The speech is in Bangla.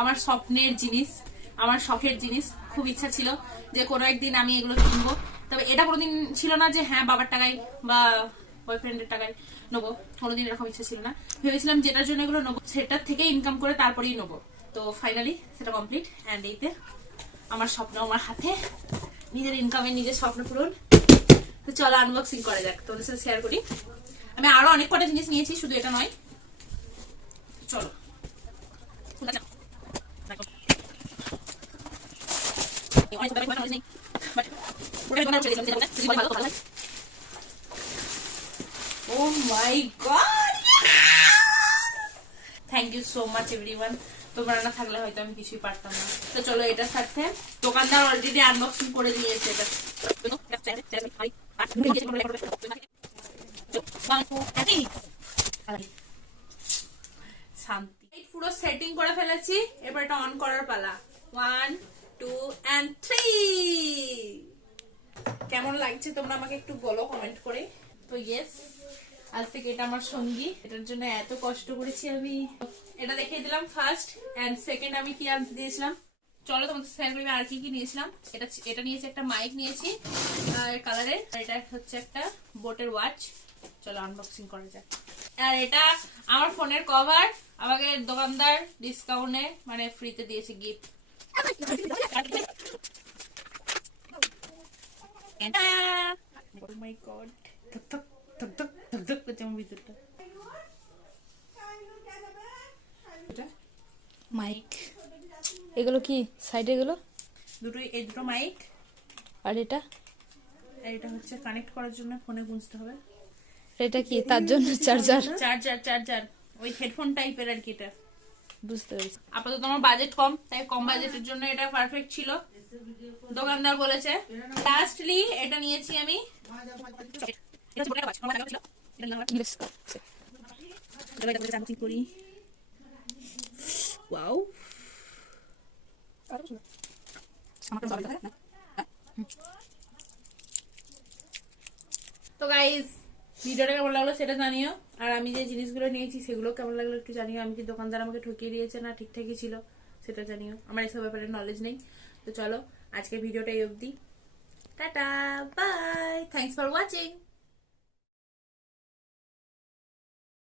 আমার স্বপ্নের জিনিস, আমার শখের জিনিস। খুব ইচ্ছা ছিল যে কোনো একদিন আমি এগুলো কিনবো, তবে এটা কোনোদিন ছিল না যে হ্যাঁ বাবার টাকায় বা বয়ফ্রেন্ডের টাকায় নেবো, কোনোদিন এরকম ইচ্ছা ছিল না। ভেবেছিলাম যেটার জন্য এগুলো নেবো সেটার থেকে ইনকাম করে তারপরেই নেবো। তো ফাইনালি সেটা কমপ্লিট। অ্যান্ড এইতে আমার স্বপ্ন আমার হাতে, নিজের ইনকামে নিজের স্বপ্ন পূরণ। তো চলো আনবক্সিং করা যাক, তোমাদের সাথে শেয়ার করি। আমি আরো অনেক কটা জিনিস নিয়েছি, শুধু এটা নয়। চলো Oh my god! Thank you so much everyone. তোমরা না থাকলে হয়তো আমি কিছুই পারতাম না। তো চলো এটার সাথে দোকানদার অলরেডি আনবক্সিং করে দিয়েছে এটা। শান্তি। পুরো সেটিং করে ফেলেছি, এবার এটা অন করার পালা। 1 2 and 3। কেমন লাগছে তোমরা আমাকে একটু বলো কমেন্ট করে। তো ইয়েস, আজ থেকে এটা আমার সঙ্গী, এটার জন্য এত কষ্ট করেছি আমি। এটা দেখিয়ে দিলাম ফার্স্ট, এন্ড সেকেন্ড আমি কি আনতে দিয়েছিলাম। চলো তোমাদের শেয়ার করি আর কি কি নিয়েছিলাম। এটা নিয়েছি, একটা মাইক নিয়েছি কালারের, এটা হচ্ছে একটা বোটের ওয়াচ। চলো আনবক্সিং করা যাক। আর এটা আমার ফোনের কভার, আমাকে দোকানদার ডিসকাউন্টে মানে ফ্রিতে দিয়েছে গিফট। Oh my god, ধক ধক ধক ধক ধক ধক করছে আমার ভিতরটা। মাইক, এগুলো কি সাইডে এগুলো? এই দুটো মাইক। আর এটা হচ্ছে কানেক্ট করার জন্য ফোনে গুঁজতে হবে। এটা কি তার জন্য চার্জার? চার্জার ওই হেডফোন টাইপের আর কি। এটা বুঝতে পেরেছি। আপাতত আমার বাজেট কম, তাই কম বাজেটের জন্য এটা পারফেক্ট ছিল, দোকানদার বলেছে। লাস্টলি এটা নিয়েছি আমি, করি। ওয়াও, তো গাইস ভিডিওটা কেমন লাগলো সেটা জানিও, আর আমি যে জিনিসগুলো নিয়েছি সেগুলো কেমন লাগলো একটু জানিও। আমি কি দোকানদার আমাকে ঠকিয়ে দিয়েছে না ঠিকঠাকই ছিল সেটা জানিও, আমার এসব ব্যাপারে নলেজ নেই। তো চলো আজকের ভিডিওটা এই অবধি, tata bye, thanks for watching.